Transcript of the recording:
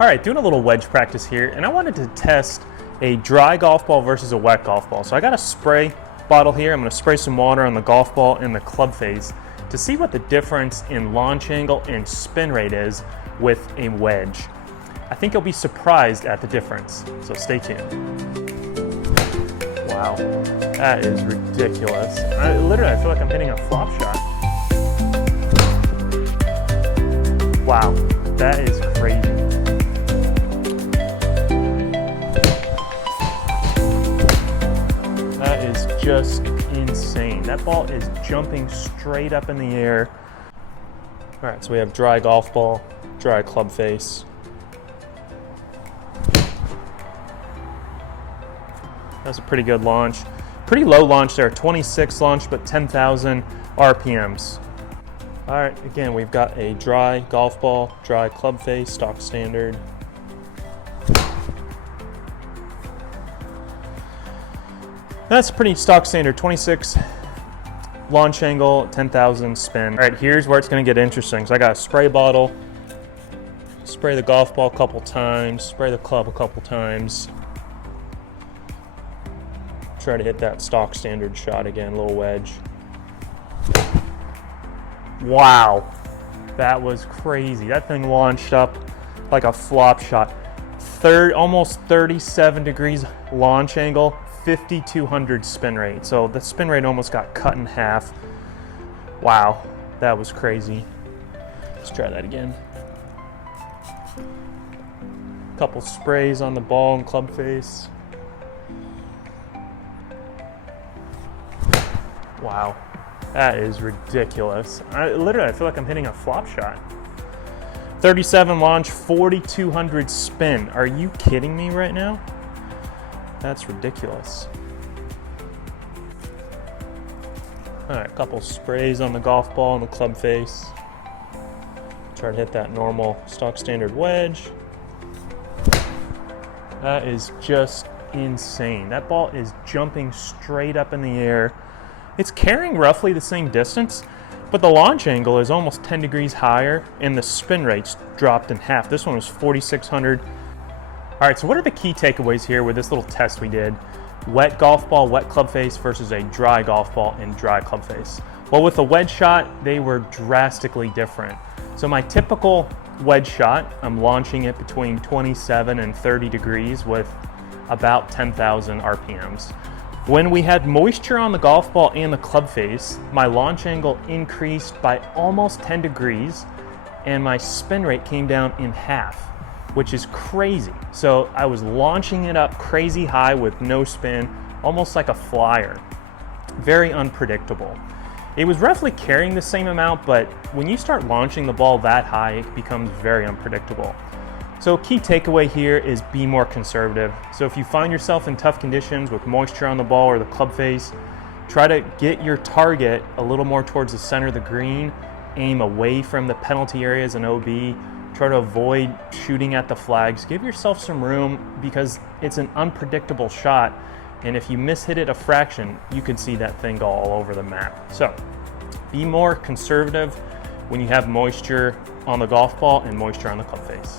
All right, doing a little wedge practice here, and I wanted to test a dry golf ball versus a wet golf ball. So I got a spray bottle here. I'm gonna spray some water on the golf ball and the club face to see what the difference in launch angle and spin rate is with a wedge. I think you'll be surprised at the difference, so stay tuned. Wow, that is ridiculous. I feel like I'm hitting a flop shot. Wow, that is crazy. That is just insane. That ball is jumping straight up in the air. All right, so we have dry golf ball, dry club face. That's a pretty good launch. Pretty low launch there, 26 launch, but 10,000 RPMs. All right, again, we've got a dry golf ball, dry club face, stock standard. That's pretty stock standard, 26 launch angle, 10,000 spin. All right, here's where it's gonna get interesting. So I got a spray bottle, spray the golf ball a couple times, spray the club a couple times. Try to hit that stock standard shot again, little wedge. Wow, that was crazy. That thing launched up like a flop shot. Almost 37 degrees launch angle, 5,200 spin rate. So the spin rate almost got cut in half. Wow, that was crazy. Let's try that again. Couple sprays on the ball and club face. Wow, that is ridiculous. I feel like I'm hitting a flop shot. 37 launch, 4,200 spin. Are you kidding me right now? That's ridiculous. All right, a couple sprays on the golf ball and the club face. Try to hit that normal stock standard wedge. That is just insane. That ball is jumping straight up in the air. It's carrying roughly the same distance, but the launch angle is almost 10 degrees higher and the spin rate's dropped in half. This one was 4,600. All right, so what are the key takeaways here with this little test we did? Wet golf ball, wet club face versus a dry golf ball and dry club face. Well, with the wedge shot, they were drastically different. So my typical wedge shot, I'm launching it between 27 and 30 degrees with about 10,000 RPMs. When we had moisture on the golf ball and the club face, my launch angle increased by almost 10 degrees and my spin rate came down in half, which is crazy. So I was launching it up crazy high with no spin, almost like a flyer. Very unpredictable. It was roughly carrying the same amount, but when you start launching the ball that high, it becomes very unpredictable. So key takeaway here is be more conservative. So if you find yourself in tough conditions with moisture on the ball or the club face, try to get your target a little more towards the center of the green, aim away from the penalty areas and OB, try to avoid shooting at the flags, give yourself some room because it's an unpredictable shot. And if you miss-hit it a fraction, you can see that thing go all over the map. So be more conservative when you have moisture on the golf ball and moisture on the club face.